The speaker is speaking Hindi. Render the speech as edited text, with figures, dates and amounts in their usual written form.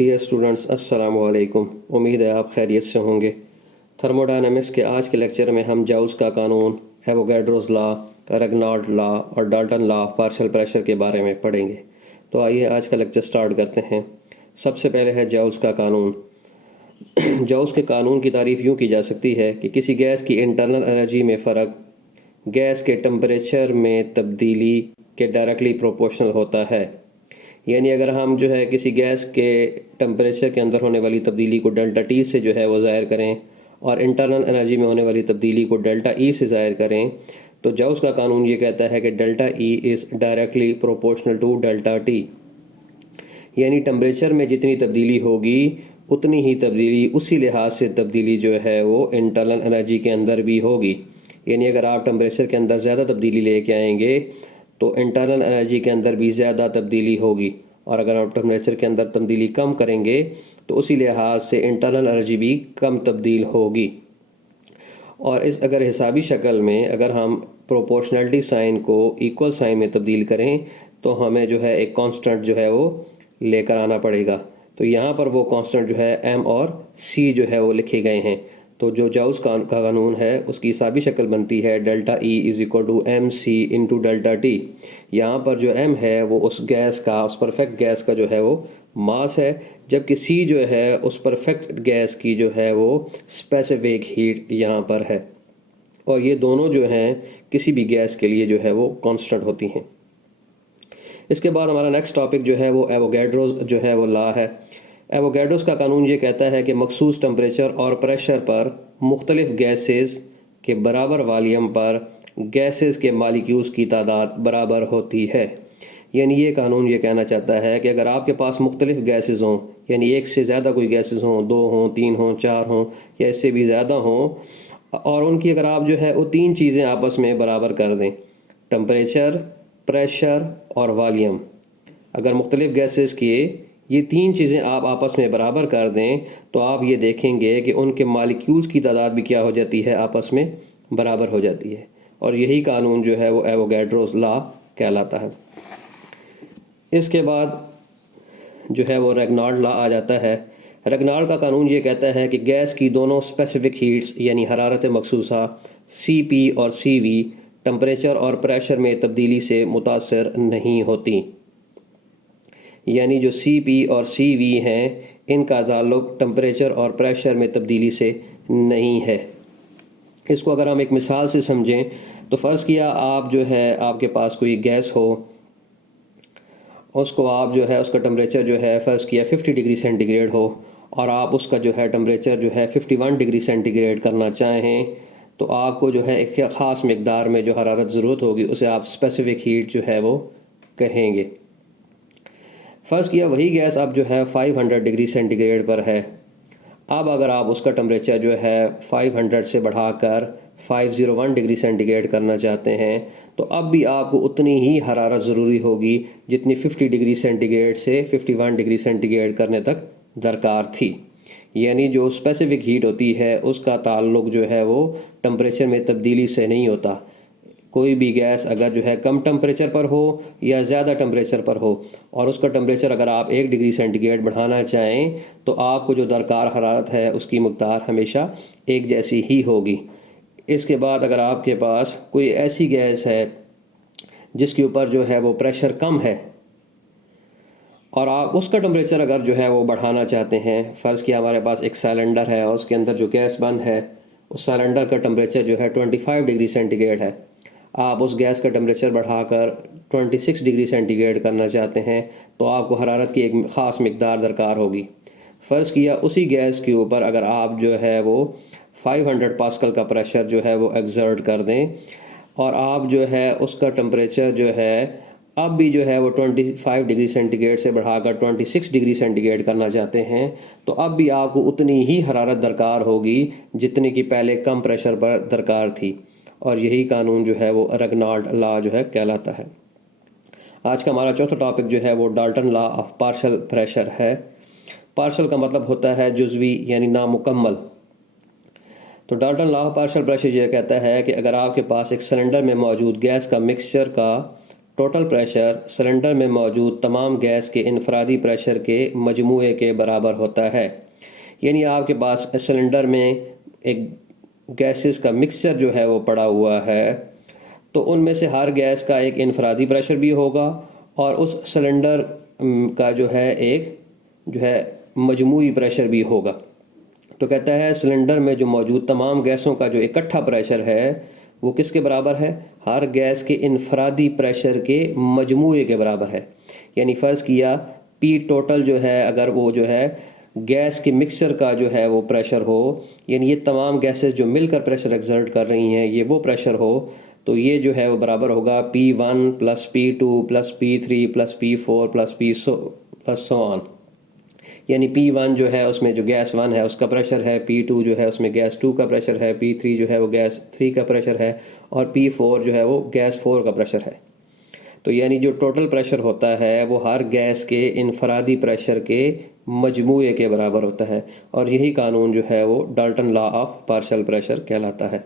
डियर स्टूडेंट्स, अस्सलाम वालेकुम। उम्मीद है आप खैरियत से होंगे। थर्मोडायनामिक्स के आज के लेक्चर में हम जाउस का कानून, एवोगैड्रोस लॉ, रेग्नाल्ड लॉ और Dalton law of partial pressure के बारे में पढ़ेंगे। तो आइए आज का लेक्चर स्टार्ट करते हैं। सबसे पहले है जाउस का कानून। जाउस के कानून की तारीफ यूँ की जा सकती है कि किसी गैस की इंटरनल एनर्जी में फ़र्क गैस के टेम्परेचर में तब्दीली के डायरेक्टली प्रोपोर्शनल होता है। यानी अगर हम जो है किसी गैस के टेम्परेचर के अंदर होने वाली तब्दीली को डेल्टा टी से जो है वो ज़ाहिर करें और इंटरनल एनर्जी में होने वाली तब्दीली को डेल्टा ई से ज़ाहिर करें, तो जाउस का कानून ये कहता है कि delta E is directly proportional to delta T. यानी टेम्परेचर में जितनी तब्दीली होगी उतनी ही तब्दीली, उसी लिहाज से तब्दीली जो है वो इंटरनल एनर्जी के अंदर भी होगी। यानी अगर आप टेम्परेचर के अंदर ज़्यादा तब्दीली लेके आएंगे तो इंटरनल एनर्जी के अंदर भी ज़्यादा तब्दीली होगी, और अगर आप टेम्परेचर के अंदर तब्दीली कम करेंगे तो उसी लिहाज से इंटरनल एनर्जी भी कम तब्दील होगी। और इस अगर हिसाबी शक्ल में अगर हम प्रोपोर्शनलिटी साइन को इक्वल साइन में तब्दील करें तो हमें जो है एक कांस्टेंट जो है वो लेकर आना पड़ेगा। तो यहाँ पर वो कांस्टेंट जो है एम और सी जो है वो लिखे गए हैं। तो जो जाउस का कानून है उसकी हिसाबी शक्ल बनती है delta E is equal to m c into delta T. यहाँ पर जो एम है वो उस गैस का, उस परफेक्ट गैस का जो है वो मास है, जबकि सी जो है उस परफेक्ट गैस की जो है वो स्पेसिफिक हीट यहाँ पर है। और ये दोनों जो हैं किसी भी गैस के लिए जो है वो कांस्टेंट होती हैं। इसके बाद हमारा नेक्स्ट टॉपिक जो है वो एवोगैड्रोस जो है वो लॉ है। एवोगैड्रोस का कानून ये कहता है कि मखसूस टेम्परेचर और प्रेशर पर मुख्तलिफ गैसेस के बराबर वॉल्यूम पर गैसेस के मालिक्यूल्स की तादाद बराबर होती है। यानी ये कानून ये कहना चाहता है कि अगर आपके पास मुख्तलिफ गैसेस हों, यानी एक से ज़्यादा कोई गैसेस हों, 2 हों, 3 हों, 4 हों या इससे भी ज़्यादा हों, और उनकी अगर आप जो है वो तीन चीज़ें आपस में बराबर कर दें, टेम्परेचर, प्रेशर और वॉल्यूम, अगर मुख्तलिफ गैसेस के ये तीन चीज़ें आप आपस में बराबर कर दें तो आप ये देखेंगे कि उनके मालिक्यूल्स की तादाद भी क्या हो जाती है, आपस में बराबर हो जाती है। और यही कानून जो है वो एवोगैड्रोस लॉ कहलाता है। इसके बाद जो है वो रेग्नाल्ड लॉ आ जाता है। रेग्नाल्ड का कानून ये कहता है कि गैस की दोनों स्पेसिफिक हीट्स यानी हरारत मखसूसा CP और CV टेम्परेचर और प्रेशर में तब्दीली से मुतासर नहीं होती। यानी जो CP और CV हैं इनका ताल्लुक टेम्परेचर और प्रेशर में तब्दीली से नहीं है। इसको अगर हम एक मिसाल से समझें तो फ़र्ज़ किया आप जो है आपके पास कोई गैस हो, उसको आप जो है उसका टेम्परेचर जो है फ़र्ज़ किया 50 डिग्री सेंटीग्रेड हो, और आप उसका जो है टेम्परेचर जो है 51 डिग्री सेंटीग्रेड करना चाहें, तो आपको जो है एक ख़ास मकदार में जो हरारत ज़रूरत होगी उसे आप स्पेसिफिक हीट जो है वो कहेंगे। फ़र्ज़ किया वही गैस अब जो है 500 डिग्री सेंटीग्रेड पर है। अब अगर आप उसका टेम्परेचर जो है 500 से बढ़ाकर 501 डिग्री सेंटीग्रेड करना चाहते हैं, तो अब भी आपको उतनी ही हरारत ज़रूरी होगी जितनी 50 डिग्री सेंटीग्रेड से 51 डिग्री सेंटीग्रेड करने तक दरकार थी। यानी जो स्पेसिफिक हीट होती है उसका ताल्लुक जो है वो टेम्परेचर में तब्दीली से नहीं होता। कोई भी गैस अगर जो है कम टेम्परेचर पर हो या ज़्यादा टेम्परेचर पर हो और उसका टेम्परेचर अगर आप 1 डिग्री सेंटीग्रेड बढ़ाना चाहें तो आपको जो दरकार हरारत है उसकी मकदार हमेशा एक जैसी ही होगी। इसके बाद अगर आपके पास कोई ऐसी गैस है जिसके ऊपर जो है वो प्रेशर कम है और आप उसका टेम्परेचर अगर जो है वो बढ़ाना चाहते हैं, फ़र्ज़ किया हमारे पास एक सिलेंडर है और उसके अंदर जो गैस बंद है उस सिलेंडर का टेम्परेचर जो है 25 डिग्री सेंटीग्रेड है, आप उस गैस का टेम्परेचर बढ़ाकर 26 डिग्री सेंटीग्रेड करना चाहते हैं, तो आपको हरारत की एक ख़ास मकदार दरकार होगी। फ़र्ज़ किया उसी गैस के ऊपर अगर आप जो है वो 500 पास्कल का प्रेशर जो है वो एक्सर्ट कर दें और आप जो है उसका टेम्परेचर जो है अब भी जो है वो 25 डिग्री सेंटीग्रेड से बढ़ाकर 26 डिग्री सेंटीग्रेड करना चाहते हैं, तो अब भी आपको उतनी ही हरारत दरकार होगी जितनी कि पहले कम प्रेशर पर दरकार थी। और यही कानून जो है वो रेग्नाल्ड लॉ जो है कहलाता है। आज का हमारा चौथा टॉपिक जो है वो Dalton law of partial pressure है। पार्शियल का मतलब होता है जुज़वी यानी नामुकम्मल। तो Dalton law of partial pressure ये कहता है कि अगर आपके पास एक सिलेंडर में मौजूद गैस का मिक्सचर का टोटल प्रेशर सिलेंडर में मौजूद तमाम गैस के इनफरादी प्रेशर के मजमूए के बराबर होता है। यानी आपके पास सिलेंडर में एक गैसेस का मिक्सचर जो है वो पड़ा हुआ है, तो उनमें से हर गैस का एक इनफरादी प्रेशर भी होगा और उस सिलेंडर का जो है मजमूई प्रेशर भी होगा। तो कहता है सिलेंडर में जो मौजूद तमाम गैसों का जो इकट्ठा प्रेशर है वो किसके बराबर है? हर गैस के इनफरादी प्रेशर के मजमूए के बराबर है। यानी फ़र्ज़ किया पी टोटल जो है, अगर वो जो है गैस के मिक्सचर का जो है वो प्रेशर हो, यानी ये तमाम गैसेस जो मिलकर प्रेशर एक्सर्ट कर रही हैं ये वो प्रेशर हो, तो ये जो है वो बराबर होगा P1 plus P2 plus P3 plus P4 plus so on. यानी P1 जो है उसमें जो गैस 1 है उसका प्रेशर है, P2 जो है उसमें गैस 2 का प्रेशर है, P3 जो है वो गैस 3 का प्रेशर है और P4 जो है वो गैस 4 का प्रेशर है। तो यानी जो टोटल प्रेशर होता है वो हर गैस के इनफरादी प्रेशर के मजमूए के बराबर होता है और यही कानून जो है वो Dalton law of partial pressure कहलाता है।